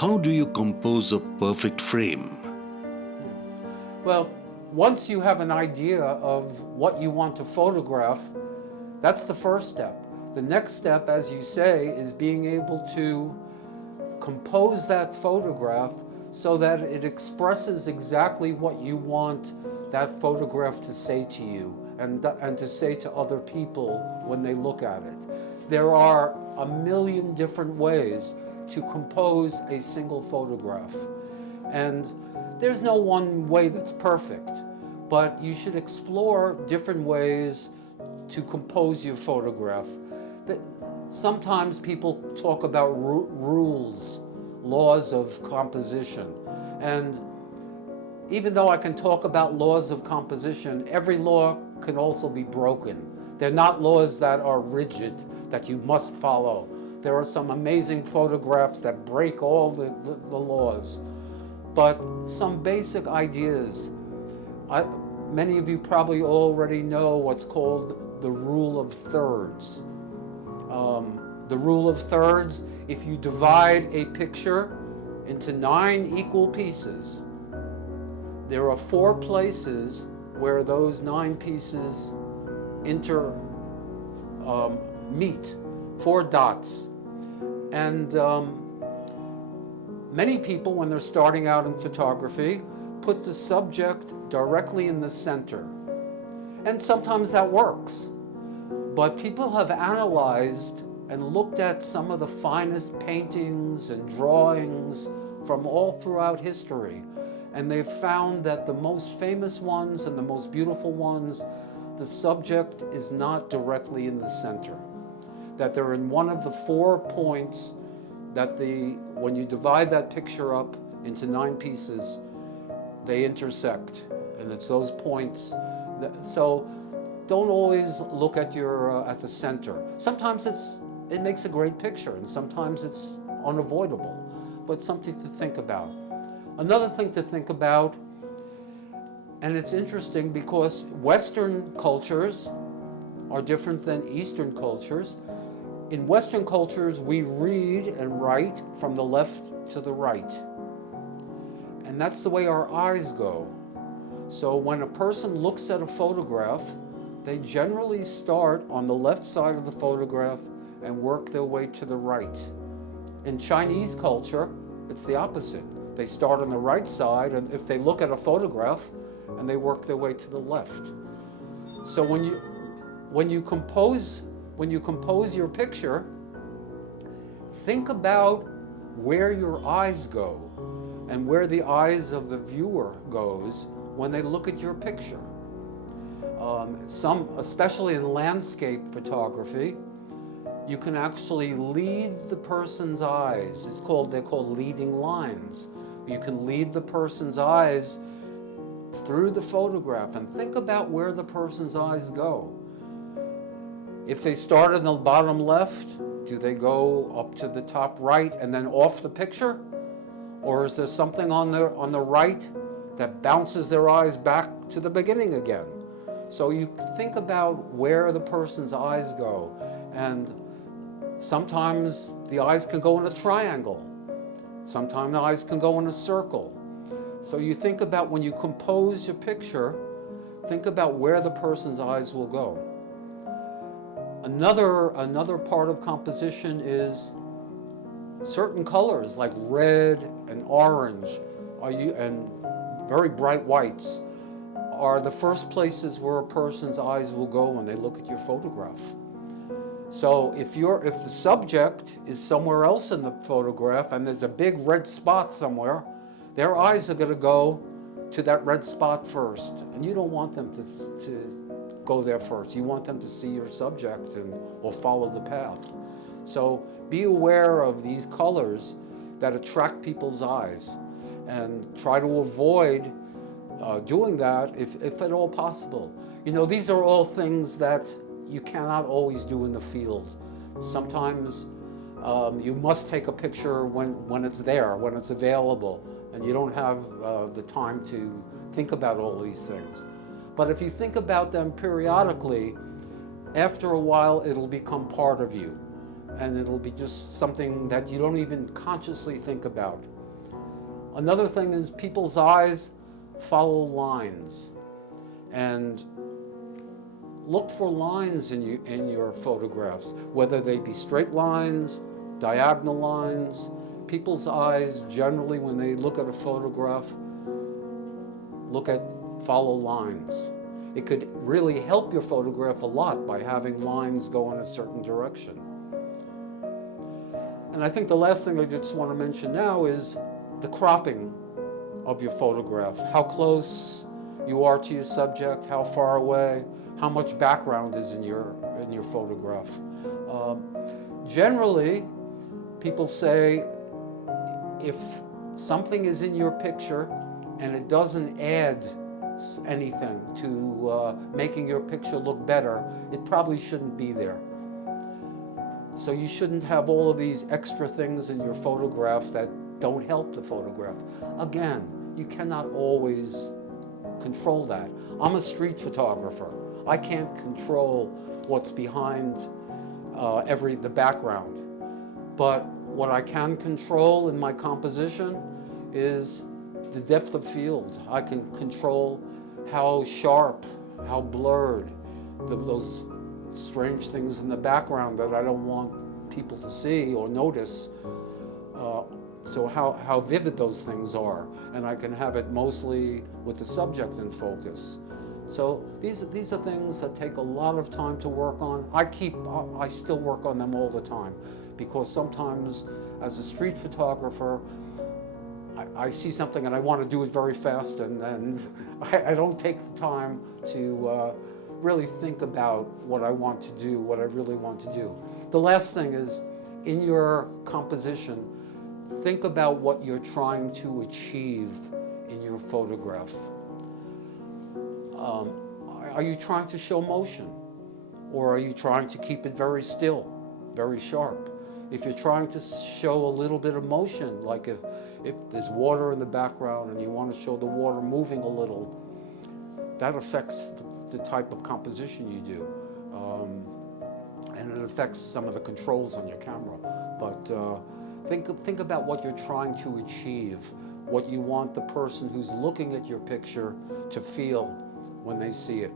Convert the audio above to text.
How do you compose a perfect frame? Well, once you have an idea of what you want to photograph, that's the first step. The next step, as you say, is being able to compose that photograph so that it expresses exactly what you want that photograph to say to you and to say to other people when they look at it. There are a million different ways to compose a single photograph. And there's no one way that's perfect, but you should explore different ways to compose your photograph. Sometimes people talk about rules, laws of composition. And even though I can talk about laws of composition, every law can also be broken. They're not laws that are rigid, that you must follow. There are some amazing photographs that break all the laws. But some basic ideas. Many of you probably already know what's called the rule of thirds. The rule of thirds, if you divide a picture into 9 equal pieces, there are 4 places where those 9 pieces meet, 4 dots. And many people, when they're starting out in photography, put the subject directly in the center. And sometimes that works. But people have analyzed and looked at some of the finest paintings and drawings from all throughout history. And they've found that the most famous ones and the most beautiful ones, the subject is not directly in the center. That they're in one of the 4 points that when you divide that picture up into 9 pieces, they intersect. And it's those points. So don't always look at at the center. Sometimes it makes a great picture, and sometimes it's unavoidable, but something to think about. Another thing to think about, and it's interesting because Western cultures are different than Eastern cultures. In Western cultures, we read and write from the left to the right. And that's the way our eyes go. So when a person looks at a photograph, they generally start on the left side of the photograph and work their way to the right. In Chinese culture, it's the opposite. They start on the right side, and if they look at a photograph, and they work their way to the left. So when you compose your picture, think about where your eyes go and where the eyes of the viewer goes when they look at your picture. Especially in landscape photography, you can actually lead the person's eyes. They're called leading lines. You can lead the person's eyes through the photograph and think about where the person's eyes go. If they start in the bottom left, do they go up to the top right and then off the picture? Or is there something on the right that bounces their eyes back to the beginning again? So you think about where the person's eyes go. And sometimes the eyes can go in a triangle. Sometimes the eyes can go in a circle. So you think about, when you compose your picture, think about where the person's eyes will go. Another part of composition is certain colors like red and orange and very bright whites are the first places where a person's eyes will go when they look at your photograph. So if the subject is somewhere else in the photograph and there's a big red spot somewhere, their eyes are going to go to that red spot first. And you don't want them to go there first. You want them to see your subject or follow the path. So be aware of these colors that attract people's eyes and try to avoid doing that if at all possible. You know, these are all things that you cannot always do in the field. Sometimes you must take a picture when it's there, when it's available, and you don't have the time to think about all these things. But if you think about them periodically, after a while it'll become part of you. and it'll be just something that you don't even consciously think about. Another thing is people's eyes follow lines, and look for lines in your photographs, whether they be straight lines, diagonal lines. People's eyes generally, when they look at a photograph, follow lines. It could really help your photograph a lot by having lines go in a certain direction. And I think the last thing I just want to mention now is the cropping of your photograph. How close you are to your subject, how far away, how much background is in your photograph. Generally, people say if something is in your picture and it doesn't add anything to making your picture look better, it probably shouldn't be there. So you shouldn't have all of these extra things in your photograph that don't help the photograph. Again, you cannot always control that. I'm a street photographer. I can't control what's behind the background. But what I can control in my composition is the depth of field. I can control how sharp, how blurred, those strange things in the background that I don't want people to see or notice. So how vivid those things are, and I can have it mostly with the subject in focus. So these are things that take a lot of time to work on. I still work on them all the time, because sometimes as a street photographer, I see something and I want to do it very fast, and I don't take the time to really think about what I want to do, what I really want to do. The last thing is, in your composition, think about what you're trying to achieve in your photograph. Are you trying to show motion? Or are you trying to keep it very still, very sharp? If you're trying to show a little bit of motion, like if there's water in the background and you want to show the water moving a little, that affects the type of composition you do. And it affects some of the controls on your camera. But think about what you're trying to achieve, what you want the person who's looking at your picture to feel when they see it.